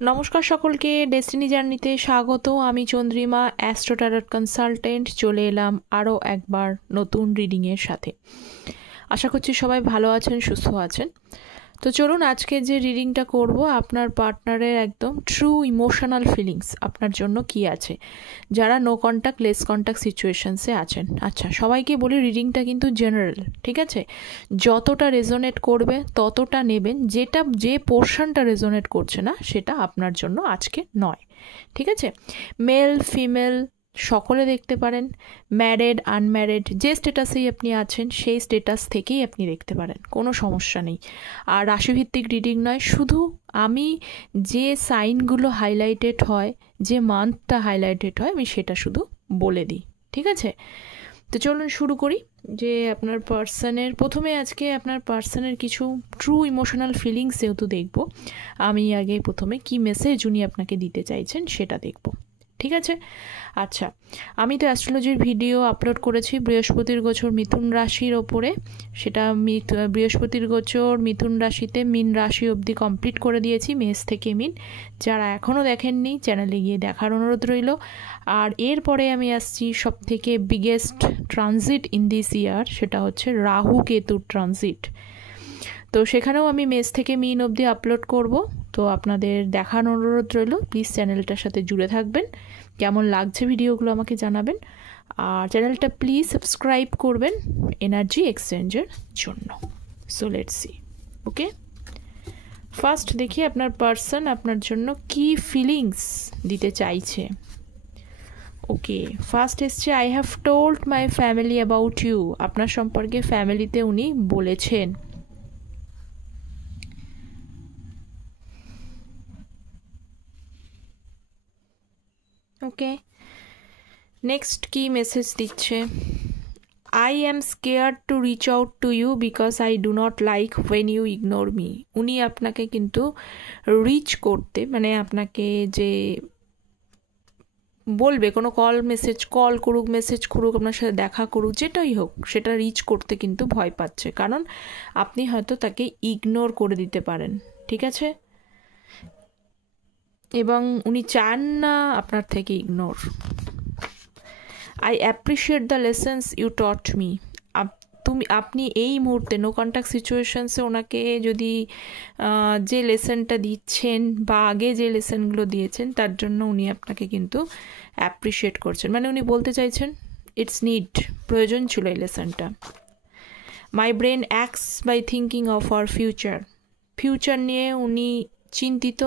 নমস্কার সকলকে, ডেস্টিনি জার্নিতে স্বাগত। আমি চন্দ্রিমা, অ্যাস্ট্রো ট্যারট কনসালটেন্ট। চলে এলাম আরও একবার নতুন রিডিংয়ের সাথে। আশা করছি সবাই ভালো আছেন, সুস্থ আছেন। তো চলুন আজকে যে রিডিংটা করব, আপনার পার্টনারের একদম ট্রু ইমোশনাল ফিলিংস আপনার জন্য কি আছে, যারা নো কন্ট্যাক্ট লেস কন্ট্যাক্ট সিচুয়েশনসে আছেন। আচ্ছা, সবাইকে বলি রিডিংটা কিন্তু জেনারেল, ঠিক আছে? যতটা রেজোনেট করবে ততটা নেবেন, যে পোর্শনটা রেজোনেট করছে না সেটা আপনার জন্য আজকে নয়, ঠিক আছে? মেল ফিমেল সকলে দেখতে পারেন, ম্যারিড আনম্যারিড, যে স্ট্যাটাসেই আপনি আছেন সেই স্ট্যাটাস থেকেই আপনি দেখতে পারেন, কোনো সমস্যা নেই। আর রাশিভিত্তিক রিডিং নয়, শুধু আমি যে সাইনগুলো হাইলাইটেড হয়, যে মান্থটা হাইলাইটেড হয়, আমি সেটা শুধু বলে দিই, ঠিক আছে? তো চলুন শুরু করি। যে আপনার পার্সনের প্রথমে আজকে আপনার পার্সনের কিছু ট্রু ইমোশনাল ফিলিংস যেহেতু দেখব, আমি আগে প্রথমে কি মেসেজ উনি আপনাকে দিতে চাইছেন সেটা দেখব, ঠিক আছে? আচ্ছা, আমি তো অ্যাস্ট্রোলজির ভিডিও আপলোড করেছি বৃহস্পতির গোচর মিথুন রাশির ওপরে। সেটা বৃহস্পতির গোচর মিথুন রাশিতে মিন রাশি অবধি কমপ্লিট করে দিয়েছি, মেষ থেকে মিন। যারা এখনও দেখেননি চ্যানেলে গিয়ে দেখার অনুরোধ রইল। আর এরপরে আমি আসছি সব থেকে বিগেস্ট ট্রানজিট ইন দিস ইয়ার, সেটা হচ্ছে রাহু কেতুর ট্রানজিট। তো সেখানেও আমি মেষ থেকে মিন অবধি আপলোড করব। তো আপনাদের দেখার অনুরোধ রইল, প্লিজ চ্যানেলটার সাথে জুড়ে থাকবেন। কেমন লাগছে ভিডিওগুলো আমাকে জানাবেন। আর চ্যানেলটা প্লিজ সাবস্ক্রাইব করবেন এনার্জি এক্সচেঞ্জের জন্য। So let's see. Okay, first দেখি আপনার পার্সন আপনার জন্য কি ফিলিংস দিতে চাইছে। ওকে, ফার্স্ট এসছে I have told my family about you. আপনার সম্পর্কে ফ্যামিলিতে উনি বলেছেন। ওকে, নেক্সট কি মেসেজ দিচ্ছে? I am scared to reach out to you because I do not like when you ignore me. উনি আপনাকে কিন্তু রিচ করতে, মানে আপনাকে যে বলবে, কোনো কল করুক, মেসেজ করুক, আপনার সাথে দেখা করুক, যেটাই হোক, সেটা রিচ করতে কিন্তু ভয় পাচ্ছে, কারণ আপনি হয়তো তাকে ইগনোর করে দিতে পারেন, ঠিক আছে? এবং উনি চান না আপনার থেকে ignore. I appreciate the lessons you taught me. আপনি এই মুহূর্তে নো কন্ট্যাক্ট সিচুয়েশনসে ওনাকে যদি যে লেসনটা দিচ্ছেন বা আগে যে লেসনগুলো দিয়েছেন, তার জন্য উনি আপনাকে কিন্তু অ্যাপ্রিসিয়েট করছেন। মানে উনি বলতে চাইছেন ইটস নিড, প্রয়োজন ছিল এই লেসনটা। My brain acts by thinking of our future. Future নিয়ে উনি চিন্তিত,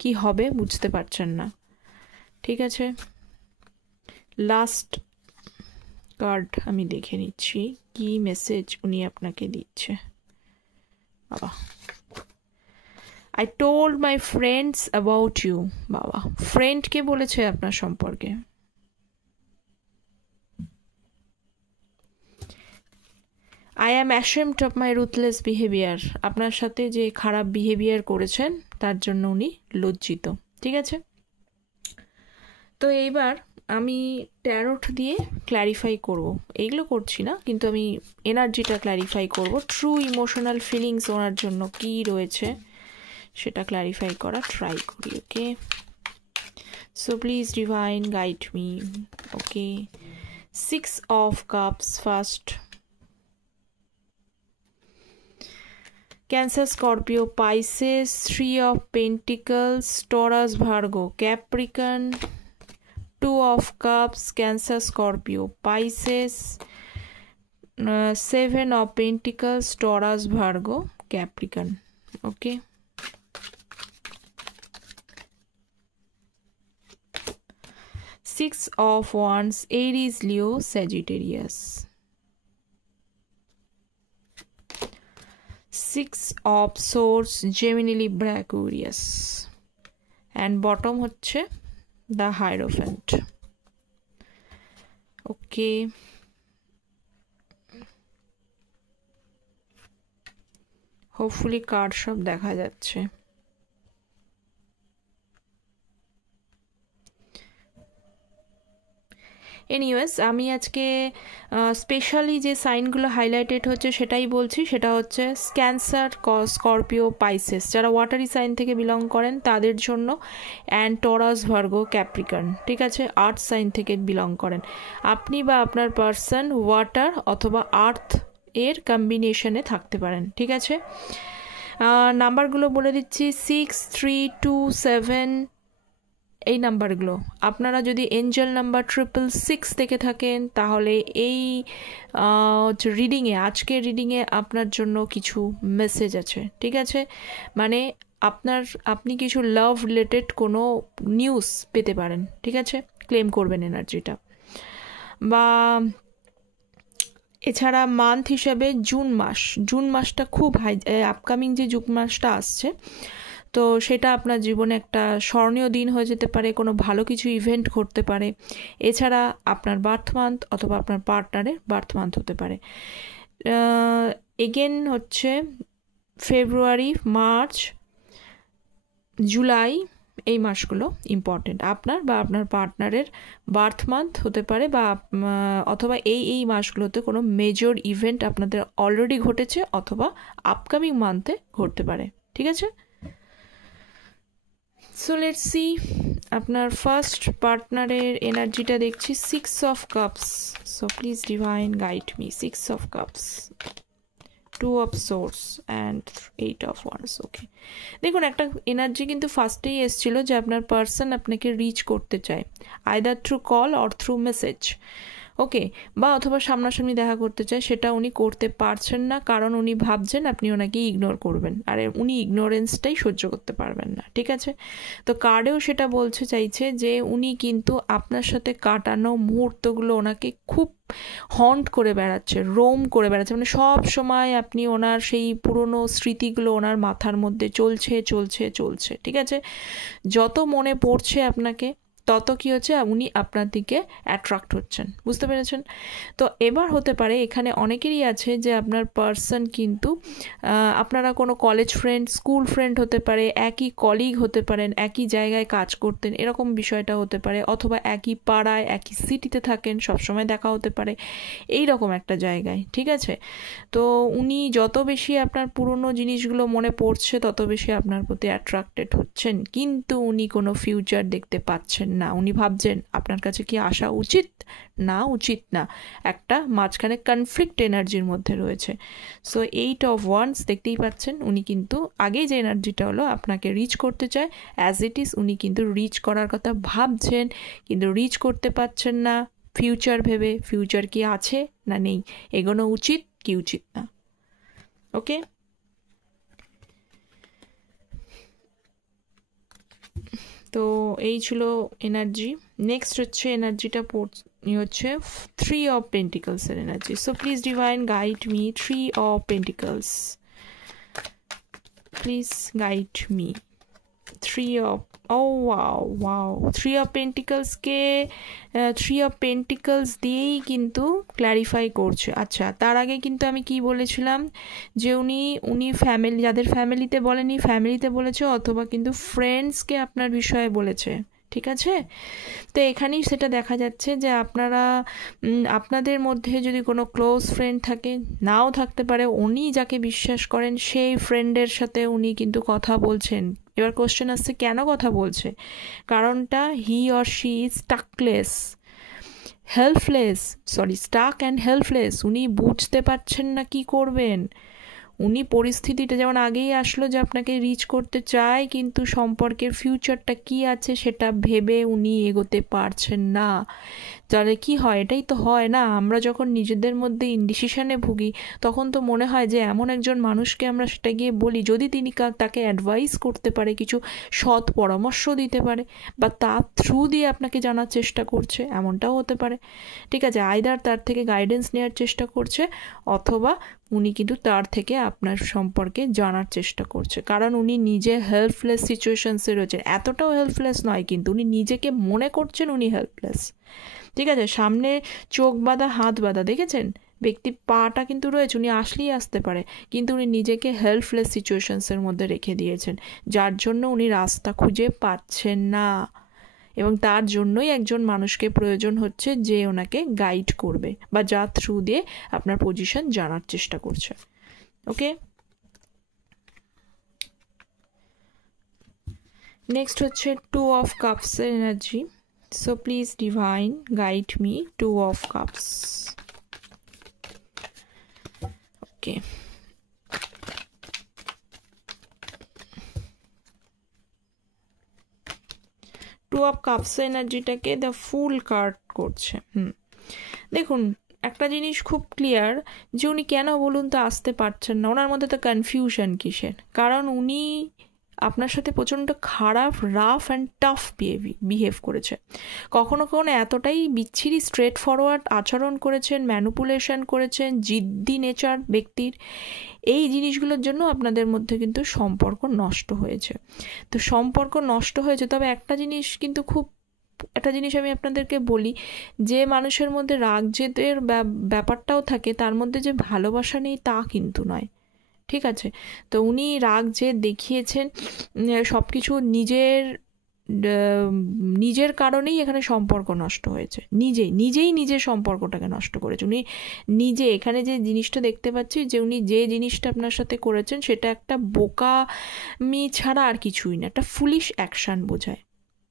কি হবে বুঝতে পারছেন না, ঠিক আছে? লাস্ট কার্ড আমি দেখে নিচ্ছি কি মেসেজ উনি আপনাকে দিচ্ছে। বাবা, I told my friends about you. বাবা, ফ্রেন্ডকে বলেছে আপনার সম্পর্কে। I am ashamed of my ruthless behaviour. আপনার সাথে যে খারাপ বিহেভিয়ার করেছেন তার জন্য উনি লজ্জিত, ঠিক আছে? তো এইবার আমি ট্যারোট দিয়ে ক্ল্যারিফাই করব, এইগুলো করছি না, কিন্তু আমি এনার্জিটা ক্ল্যারিফাই করব, ট্রু ইমোশনাল ফিলিংস ওনার জন্য কি রয়েছে সেটা ক্ল্যারিফাই করা ট্রাই করি। Okay, so please divine guide me. Okay, 6 of Cups first, Cancer, Scorpio, Pisces, 3 of Pentacles, Taurus, Virgo, Capricorn, 2 of Cups, Cancer, Scorpio, Pisces, 7 of Pentacles, Taurus, Virgo, Capricorn. Okay. Six of Wands, Aries, Leo, Sagittarius. 6 of Swords, Gemini, Libra, Aquarius. And bottom হচ্ছে the Hierophant. Okay, hopefully card সব দেখা যাচ্ছে। Anyways আমি আজকে specially যে সাইনগুলো highlighted হচ্ছে সেটাই বলছি। সেটা হচ্ছে ক্যান্সার, স্করপিও, পাইসেস, যারা ওয়াটারি সাইন থেকে বিলং করেন তাদের জন্য, অ্যান্ড টরাস, ভার্গো, ক্যাপ্রিকর্ন, ঠিক আছে, আর্থ সাইন থেকে বিলং করেন। আপনি বা আপনার পার্সন ওয়াটার অথবা আর্থ এর কম্বিনেশনে থাকতে পারেন, ঠিক আছে। নাম্বারগুলো বলে দিচ্ছি, 6, 3, 2, 7, এই নাম্বারগুলো। আপনারা যদি এঞ্জেল নাম্বার 666 থেকে থাকেন তাহলে এই রিডিংয়ে, আজকের রিডিংয়ে আপনার জন্য কিছু মেসেজ আছে, ঠিক আছে। মানে আপনি কিছু লাভ রিলেটেড কোনো নিউজ পেতে পারেন, ঠিক আছে, ক্লেম করবেন এনার্জিটা। বা এছাড়া মান্থ হিসাবে জুন মাসটা খুব আপকামিং যে জুন মাসটা আসছে, তো সেটা আপনার জীবনে একটা স্মরণীয় দিন হয়ে যেতে পারে, কোনো ভালো কিছু ইভেন্ট ঘটতে পারে। এছাড়া আপনার বার্থ মান্থ অথবা আপনার পার্টনারের বার্থ মান্থ হতে পারে। এগেন হচ্ছে ফেব্রুয়ারি, মার্চ, জুলাই, এই মাসগুলো ইম্পর্টেন্ট। আপনার বা আপনার পার্টনারের বার্থ মান্থ হতে পারে, বা অথবা এই মাসগুলোতে কোনো মেজর ইভেন্ট আপনাদের অলরেডি ঘটেছে অথবা আপকামিং মান্থে ঘটতে পারে, ঠিক আছে। সো লেটস সি আপনার ফার্স্ট পার্টনারের এনার্জিটা দেখছি, 6 of cups. So please divine guide me. 6 of cups, 2 of swords and 8 of wands. Okay, দেখুন একটা এনার্জি কিন্তু ফার্স্টেই এসেছিল যে আপনার পার্সন আপনাকে রিচ করতে চায়, either through call or through message, okay, বা অথবা সামনাসামনি দেখা করতে চায়। সেটা উনি করতে পারছেন না কারণ উনি ভাবছেন আপনি ওনাকে ইগনোর করবেন, আর উনি ইগনোরেন্সটাই সহ্য করতে পারবেন না, ঠিক আছে। তো কার্ডেও সেটা বলতে চাইছে যে উনি কিন্তু আপনার সাথে কাটানো মুহূর্তগুলো ওনাকে খুব হন্ট করে বেড়াচ্ছে, রোম করে বেড়াচ্ছে, মানে সব সময় আপনি ওনার সেই পুরনো স্মৃতিগুলো ওনার মাথার মধ্যে চলছে, ঠিক আছে। যত মনে পড়ছে আপনাকে তত কি হচ্ছে, উনি আপনার দিকে অ্যাট্রাক্ট হচ্ছেন, বুঝতে পেরেছেন। তো এবার হতে পারে এখানে অনেকেরই আছে যে আপনার পার্সন কিন্তু আপনারা কোনো কলেজ ফ্রেন্ড, স্কুল ফ্রেন্ড হতে পারে, একই কলিগ হতে পারেন, একই জায়গায় কাজ করতেন, এরকম বিষয়টা হতে পারে, অথবা একই পাড়ায় একই সিটিতে থাকেন, সবসময় দেখা হতে পারে, এই রকম একটা জায়গায়, ঠিক আছে। তো উনি যত বেশি আপনার পুরনো জিনিসগুলো মনে পড়ছে তত বেশি আপনার প্রতি অ্যাট্রাক্টেড হচ্ছেন, কিন্তু উনি কোনো ফিউচার দেখতে পাচ্ছেন না। উনি ভাবছেন আপনার কাছে কি আসা উচিত না, একটা মাঝখানে কনফ্লিক্ট এনার্জির মধ্যে রয়েছে। সো 8 অফ ওয়ান্স দেখতেই পাচ্ছেন, উনি কিন্তু আগেই যে এনার্জিটা হলো আপনাকে রিচ করতে চায়, অ্যাজ ইট ইজ উনি কিন্তু রিচ করার কথা ভাবছেন কিন্তু রিচ করতে পারছেন না, ফিউচার ভেবে, ফিউচার কি আছে না নেই, এগোনো উচিত কি উচিত না। ওকে, তো এই ছিল এনার্জি। নেক্সট হচ্ছে এনার্জিটা হচ্ছে 3 অফ পেন্টিকলসের energy. So please divine guide me 3 of pentacles, please guide me 3 of, oh wow 3 of পেন্টিকলসকে 3 অফ পেন্টিকলস দিয়েই কিন্তু ক্ল্যারিফাই করছে। আচ্ছা, তার আগে কিন্তু আমি কি বলেছিলাম যে উনি ফ্যামিলি, যাদের ফ্যামিলিতে বলেনি ফ্যামিলিতে বলেছে, অথবা কিন্তু ফ্রেন্ডসকে আপনার বিষয়ে বলেছে, ঠিক আছে। তো এখানেই সেটা দেখা যাচ্ছে যে আপনাদের মধ্যে যদি কোনো ক্লোজ ফ্রেন্ড থাকে, নাও থাকতে পারে, উনি যাকে বিশ্বাস করেন সেই ফ্রেন্ডের সাথে উনি কিন্তু কথা বলছেন। এবার কোশ্চেন আসছে কেন কথা বলছে, কারণটা he or she is stuck and helpless. উনি বুঝতে পারছেন না কি করবেন। উনি পরিস্থিতিটা যেমন আগেই আসলো যে আপনাকে রিচ করতে চায়, কিন্তু সম্পর্কের ফিউচারটা কি আছে সেটা ভেবে উনি এগোতে পারছেন না। তাহলে কি হয়, এটাই তো হয় না, আমরা যখন নিজেদের মধ্যে ইনডিসিশনে ভুগি তখন তো মনে হয় যে এমন একজন মানুষকে আমরা সেটা গিয়ে বলি, যদি তিনি তাকে অ্যাডভাইস করতে পারে, কিছু সৎ পরামর্শ দিতে পারে, বা তার থ্রু দিয়ে আপনাকে জানার চেষ্টা করছে, এমনটাও হতে পারে, ঠিক আছে। আইদার তার থেকে গাইডেন্স নেওয়ার চেষ্টা করছে, অথবা উনি কিন্তু তার থেকে আপনার সম্পর্কে জানার চেষ্টা করছে, কারণ উনি নিজে হেল্পলেস সিচুয়েশনসে রয়েছেন। এতটাও হেল্পলেস নয়, কিন্তু উনি নিজেকে মনে করছেন উনি হেল্পলেস, ঠিক আছে। সামনে চোখ বাঁধা, হাত বাঁধা, দেখেছেন ব্যক্তি পাটা কিন্তু রয়েছে, উনি আসলেই আসতে পারে, কিন্তু উনি নিজেকে হেল্পলেস সিচুয়েশনসের মধ্যে রেখে দিয়েছেন, যার জন্য উনি রাস্তা খুঁজে পাচ্ছেন না। এবং তার জন্যই একজন মানুষকে প্রয়োজন হচ্ছে যে ওনাকে গাইড করবে বা যার থ্রু দিয়ে আপনার পজিশন জানার চেষ্টা করছে। ওকে, নেক্সট হচ্ছে 2 of Cups energy. So please divine guide me 2 of Cups। Okay, 2 of Cups এনার্জিটাকে দ্য ফুল কার্ড করছে। দেখুন, একটা জিনিস খুব ক্লিয়ার যে উনি কেন বলুন তো আসতে পারছেন না, ওনার মধ্যে তো কনফিউশন কিসের, কারণ উনি আপনার সাথে প্রচণ্ড খারাপ রাফ অ্যান্ড টাফ বিহেভ করেছে, কখনো কখনো এতটাই বিচ্ছিরি স্ট্রেট ফরওয়ার্ড আচরণ করেছেন, ম্যানুপুলেশন করেছেন, জিদ্দি নেচার ব্যক্তির। এই জিনিসগুলোর জন্য আপনাদের মধ্যে কিন্তু সম্পর্ক নষ্ট হয়েছে। তো সম্পর্ক নষ্ট হয়েছে, তবে একটা জিনিস কিন্তু একটা জিনিস আমি আপনাদেরকে বলি, যে মানুষের মধ্যে রাগ জেদের ব্যাপারটাও থাকে, তার মধ্যে যে ভালোবাসা নেই তা কিন্তু নয়, ঠিক আছে? তো উনি রাগ জেদ দেখিয়েছেন, সব কিছু নিজের কারণেই এখানে সম্পর্ক নষ্ট হয়েছে, নিজেই নিজের সম্পর্কটাকে নষ্ট করেছে। উনি নিজে এখানে যে জিনিসটা দেখতে পাচ্ছি, যে উনি যে জিনিসটা আপনার সাথে করেছেন সেটা একটা বোকামি ছাড়া আর কিছুই না, একটা ফুলিশ অ্যাকশান বোঝায়,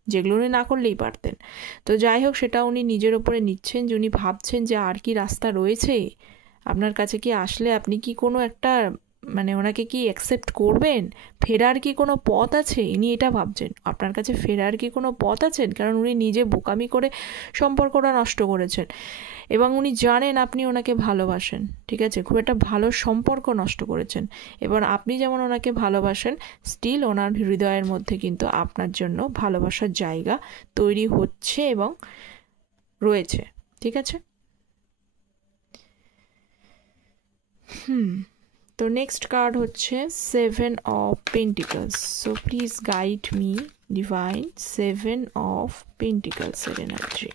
যেগুলো উনি না করলেই পারতেন। তো যাই হোক, সেটা উনি নিজের ওপরে নিচ্ছেন, যে উনি ভাবছেন যে আর কি রাস্তা রয়েছে আপনার কাছে, কি আসলে আপনি কি কোনো একটা ওনাকে কি অ্যাকসেপ্ট করবেন, ফেরার কি কোনো পথ আছে, ইনি এটা ভাবছেন আপনার কাছে ফেরার কি কোনো পথ আছেন, কারণ উনি নিজে বোকামি করে সম্পর্কটা নষ্ট করেছেন এবং উনি জানেন আপনি ওনাকে ভালোবাসেন, ঠিক আছে? খুব একটা ভালো সম্পর্ক নষ্ট করেছেন। এবার আপনি যেমন ওনাকে ভালোবাসেন, স্টিল ওনার হৃদয়ের মধ্যে কিন্তু আপনার জন্য ভালোবাসার জায়গা তৈরি হচ্ছে এবং রয়েছে, ঠিক আছে? তো নেক্সট কার্ড হচ্ছে 7 of Pentacles। So please guide me divine 7 of Pentacles এর energy.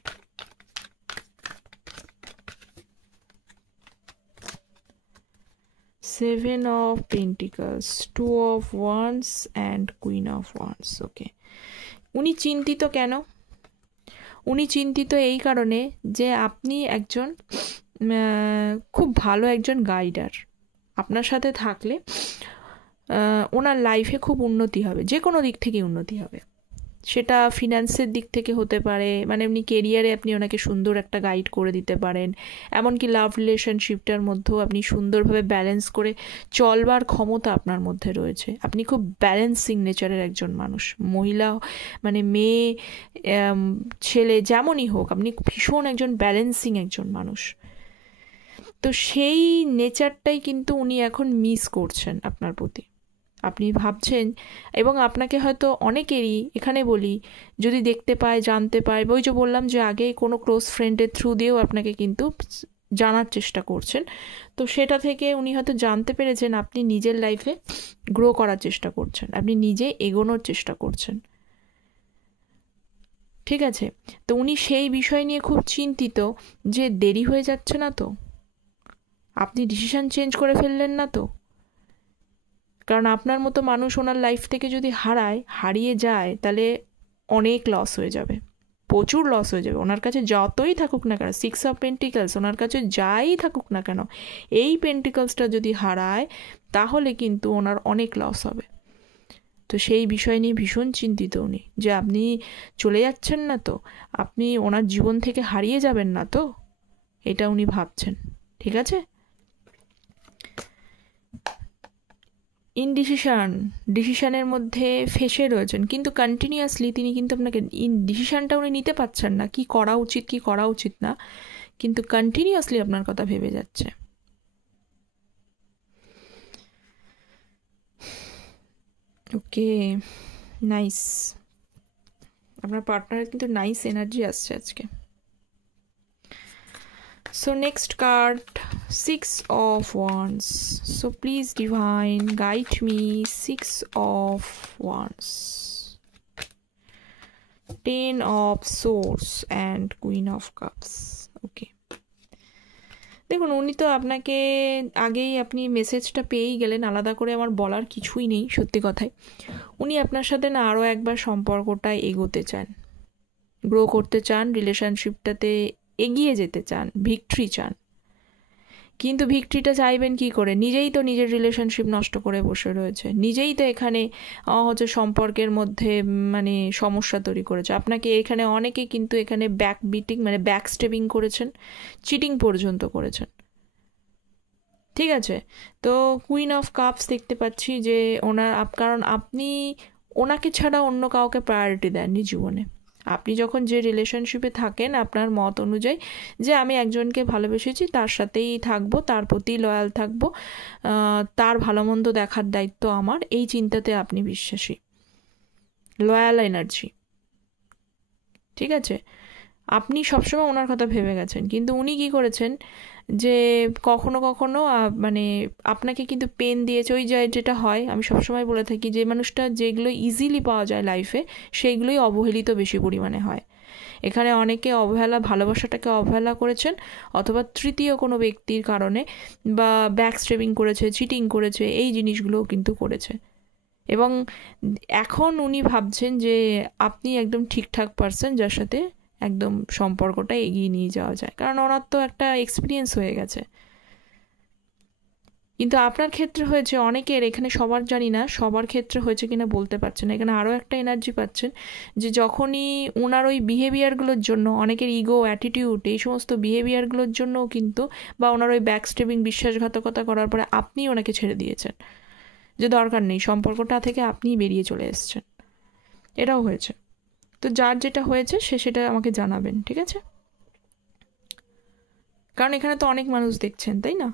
Seven of Pentacles, 2 of Wands and Queen of Wands। ওকে, উনি চিন্তিত কেন? উনি চিন্তিত এই কারণে যে আপনি একজন খুব ভালো একজন গাইডার, আপনার সাথে থাকলে ওনার লাইফে খুব উন্নতি হবে, যে কোনো দিক থেকে উন্নতি হবে, সেটা ফিনান্সের দিক থেকে হতে পারে, এমনি কেরিয়ারে আপনি ওনাকে সুন্দর একটা গাইড করে দিতে পারেন, এমনকি লাভ রিলেশনশিপটার মধ্যেও আপনি সুন্দরভাবে ব্যালেন্স করে চলবার ক্ষমতা আপনার মধ্যে রয়েছে। আপনি খুব ব্যালেন্সিং নেচারের একজন মানুষ, মহিলা মেয়ে ছেলে যেমনই হোক, আপনি ভীষণ একজন ব্যালেন্সিং একজন মানুষ। তো সেই নেচারটাই কিন্তু উনি এখন মিস করছেন আপনার প্রতি। আপনি ভাবছেন, এবং আপনাকে হয়তো অনেকেরই এখানে বলি, যদি দেখতে পায়, জানতে পায়, ওই যে বললাম যে আগে কোনো ক্লোজ ফ্রেন্ডের থ্রু দিয়েও আপনাকে কিন্তু জানার চেষ্টা করছেন, তো সেটা থেকে উনি হয়তো জানতে পেরেছেন আপনি নিজের লাইফে গ্রো করার চেষ্টা করছেন, আপনি নিজে এগোনোর চেষ্টা করছেন, ঠিক আছে? তো উনি সেই বিষয় নিয়ে খুব চিন্তিত যে দেরি হয়ে যাচ্ছে না তো, আপনি ডিসিশন চেঞ্জ করে ফেললেন না তো, কারণ আপনার মতো মানুষ ওনার লাইফ থেকে যদি হারিয়ে যায়, তাহলে অনেক লস হয়ে যাবে, প্রচুর লস হয়ে যাবে। ওনার কাছে যতই থাকুক না কেন, 6 of Pentacles ওনার কাছে যাই থাকুক না কেন, এই পেন্টিকলসটা যদি হারায় তাহলে কিন্তু ওনার অনেক লস হবে। তো সেই বিষয় নিয়ে ভীষণ চিন্তিত উনি, যে আপনি চলে যাচ্ছেন না তো, আপনি ওনার জীবন থেকে হারিয়ে যাবেন না তো, এটা উনি ভাবছেন, ঠিক আছে? ডিসিশনের মধ্যে ফেসে রয়েছেন, কিন্তু কন্টিনিউয়াসলি তিনি কিন্তু আপনাকে ডিসিশনটা উনি নিতে পারছেন না, কি করা উচিত না, কিন্তু কন্টিনিউয়াসলি আপনার কথা ভেবে যাচ্ছে। ওকে, নাইস, আপনার পার্টনারের কিন্তু নাইস এনার্জি আসছে আজকে। So next card, 6 of Wands. So please divine guide me 6 of Wands, 10 of Swords and Queen of Cups. Okay, দেখুন, উনি তো আপনাকে আগেই আপনি মেসেজটা পেয়েই গেলেন, আলাদা করে আমার বলার কিছুই নেই, সত্যি কথাই। উনি আপনার সাথে না আরও একবার সম্পর্কটা এগোতে চান, গ্রো করতে চান, রিলেশনশিপটাতে এগিয়ে যেতে চান, ভিক্টরি চান। কিন্তু ভিক্টরিটা চাইবেন কি করে? নিজেই তো নিজের রিলেশনশিপ নষ্ট করে বসে রয়েছে, নিজেই তো এখানে হচ্ছে সম্পর্কের মধ্যে মানে সমস্যা তৈরি করেছে। আপনাকে এখানে অনেকে কিন্তু এখানে ব্যাক বিটিং মানে ব্যাক স্টেপিং করেছেন, চিটিং পর্যন্ত করেছেন। ঠিক আছে, তো কুইন অফ কাপস দেখতে পাচ্ছি যে ওনার কারণ আপনি ওনাকে ছাড়া অন্য কাউকে প্রায়োরিটি দেননি জীবনে। আপনি যখন যে রিলেশনশিপে থাকেন আপনার মত অনুযায়ী যে আমি একজনকে ভালোবেসেছি, তার সাথেই থাকবো, তার প্রতি লয়াল থাকবো, তার ভালো মন্দ দেখার দায়িত্ব আমার, এই চিন্তাতে আপনি বিশ্বাসী, লয়াল এনার্জি। ঠিক আছে, আপনি সবসময় ওনার কথা ভেবে গেছেন, কিন্তু উনি কি করেছেন যে কখনো কখনো মানে আপনাকে কিন্তু পেন দিয়েছে। ওই যেটা হয়, আমি সবসময় বলে থাকি যে মানুষটা যেগুলো ইজিলি পাওয়া যায় লাইফে সেইগুলোই অবহেলিত বেশি পরিমাণে হয়। এখানে অনেকে অবহেলা, ভালোবাসাটাকে অবহেলা করেছেন, অথবা তৃতীয় কোনো ব্যক্তির কারণে বা ব্যাক স্টেপিং করেছে, চিটিং করেছে, এই জিনিসগুলোও কিন্তু করেছে। এবং এখন উনি ভাবছেন যে আপনি একদম ঠিকঠাক পারসন যার সাথে একদম সম্পর্কটা এগিয়ে নিয়ে যাওয়া যায়, কারণ ওনার তো একটা এক্সপিরিয়েন্স হয়ে গেছে। কিন্তু আপনার ক্ষেত্রে হয়েছে, অনেকের এখানে, সবার জানি না, সবার ক্ষেত্রে হয়েছে কিনা বলতে পারছেন না। এখানে আরও একটা এনার্জি পাচ্ছেন যে যখনই ওনার ওই বিহেভিয়ারগুলোর জন্য, অনেকের ইগো, অ্যাটিটিউড, এই সমস্ত বিহেভিয়ারগুলোর জন্যও কিন্তু, বা ওনার ওই ব্যাক স্টেপিং, বিশ্বাসঘাতকতা করার পরে আপনি ওনাকে ছেড়ে দিয়েছেন, যে দরকার নেই, সম্পর্কটা থেকে আপনিই বেরিয়ে চলে এসছেন। এটাও হয়েছে। তো যার যেটা হয়েছে সে সেটা আমাকে জানাবেন, ঠিক আছে? কারণ এখানে তো অনেক মানুষ দেখছেন, তাই না?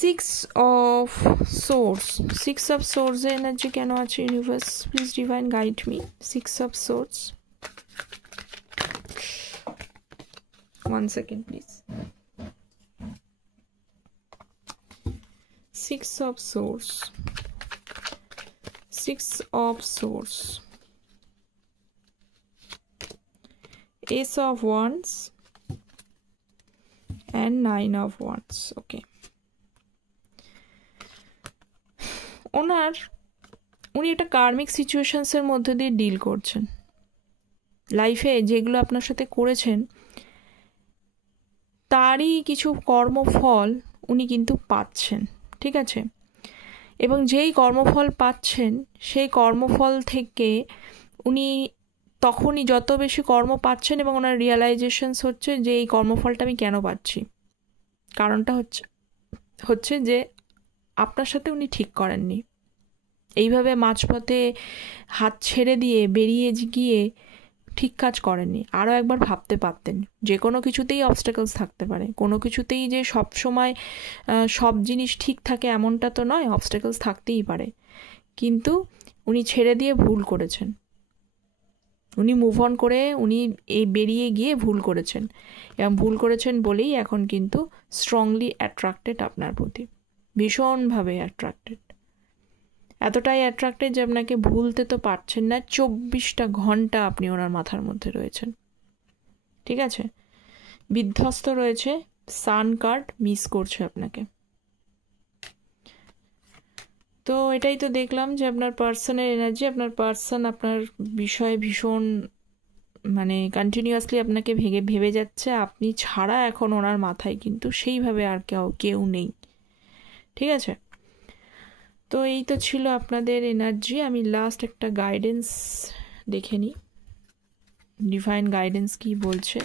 6 of Swords, 6 of Swords energy কেন আছে universe? Please divine guide me. 6 of Swords, 1 second please. 6 of Swords, 6 of Swords, Ace of Wands and 9 of Wands. Okay, উনি একটা কার্মিক সিচুয়েশনসের মধ্যে দিয়ে ডিল করছেন। লাইফে যেগুলো আপনার সাথে করেছেন তারই কিছু কর্মফল উনি কিন্তু পাচ্ছেন, ঠিক আছে? এবং যেই কর্মফল পাচ্ছেন সেই কর্মফল থেকে উনি তখনই যত বেশি কর্ম পাচ্ছেন এবং ওনার রিয়েলাইজেশনস হচ্ছে যে এই কর্মফলটা আমি কেন পাচ্ছি, কারণটা হচ্ছে যে আপনার সাথে উনি ঠিক করেননি। এইভাবে মাঝপথে হাত ছেড়ে দিয়ে বেরিয়ে গিয়ে ঠিক কাজ করেননি। আরও একবার ভাবতে পারতেন। যে কোনো কিছুতেই অবস্টাকলস থাকতে পারে, কোনো কিছুতেই যে সব সময় সব জিনিস ঠিক থাকে এমনটা তো নয়, অবস্টাকলস থাকতেই পারে। কিন্তু উনি ছেড়ে দিয়ে ভুল করেছেন, উনি মুভ অন করে উনি এই বেরিয়ে গিয়ে ভুল করেছেন, এবং ভুল করেছেন বলেই এখন কিন্তু স্ট্রংলি অ্যাট্রাক্টেড আপনার প্রতি, ভীষণভাবে অ্যাট্রাক্টেড, এতটাই অ্যাট্রাক্টেড যে আপনাকে ভুলতে তো পারছেন না। 24টা ঘন্টা আপনি ওনার মাথার মধ্যে রয়েছেন, ঠিক আছে? বিধ্বস্ত রয়েছে, সান কার্ড মিস করছে আপনাকে। তো এটাই তো দেখলাম যে আপনার পার্সনের এনার্জি, আপনার পার্সন আপনার বিষয়ে ভীষণ মানে কন্টিনিউয়াসলি আপনাকে ভেবে যাচ্ছে। আপনি ছাড়া এখন ওনার মাথায় কিন্তু সেইভাবে আর কেউ নেই, ঠিক আছে? তো এই তো ছিল আপনাদের এনার্জি। আমি লাস্ট একটা গাইডেন্স দেখে নিই, ডিভাইন গাইডেন্স কি বলছে।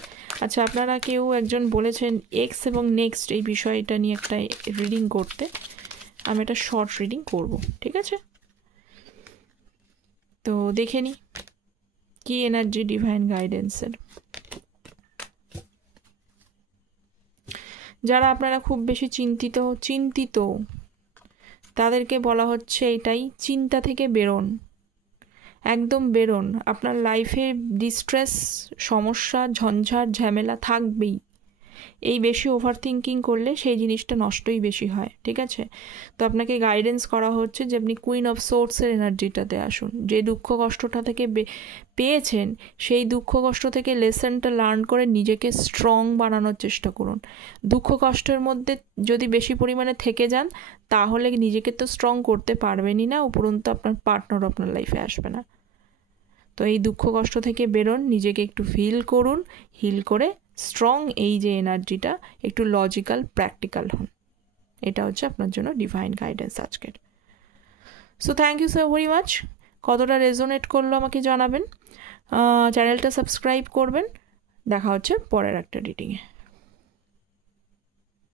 আচ্ছা, আপনারা কেউ একজন বলেছেন এক্স এবং নেক্সট এই বিষয়টা নিয়ে একটা রিডিং করতে। আমি একটা শর্ট রিডিং করব, ঠিক আছে? তো দেখে নিই কি এনার্জি ডিভাইন গাইডেন্সের। যারা আপনারা খুব বেশি চিন্তিত তাদেরকে বলা হচ্ছে এটাই, চিন্তা থেকে বেরোন, একদম বেরোন। আপনার লাইফে ডিস্ট্রেস, সমস্যা, ঝঞ্ঝাট, ঝামেলা থাকবেই। এই বেশি ওভার থিঙ্কিং করলে সেই জিনিসটা নষ্টই বেশি হয়, ঠিক আছে? তো আপনাকে গাইডেন্স করা হচ্ছে যে আপনি কুইন অফ সোর্সের এনার্জিটাতে আসুন। যে দুঃখ কষ্টটা থেকে পেয়েছেন সেই দুঃখ কষ্ট থেকে লেসনটা লার্ন করে নিজেকে স্ট্রং বানানোর চেষ্টা করুন। দুঃখ কষ্টের মধ্যে যদি বেশি পরিমাণে থেকে যান তাহলে নিজেকে তো স্ট্রং করতে পারবেনই না, উপরন্তু আপনার পার্টনারও আপনার লাইফে আসবে না। তো এই দুঃখ কষ্ট থেকে বেরোন, নিজেকে একটু ফিল করুন, হিল করে স্ট্রং এই যে এনার্জিটা, একটু লজিক্যাল প্র্যাকটিক্যাল হন। এটা হচ্ছে আপনার জন্য ডিভাইন গাইডেন্স আজকের। So thank you so very much. কতটা রেজোনেট করলো আমাকে জানাবেন, চ্যানেলটা সাবস্ক্রাইব করবেন। দেখা হচ্ছে পরের একটা রিডিংয়ে।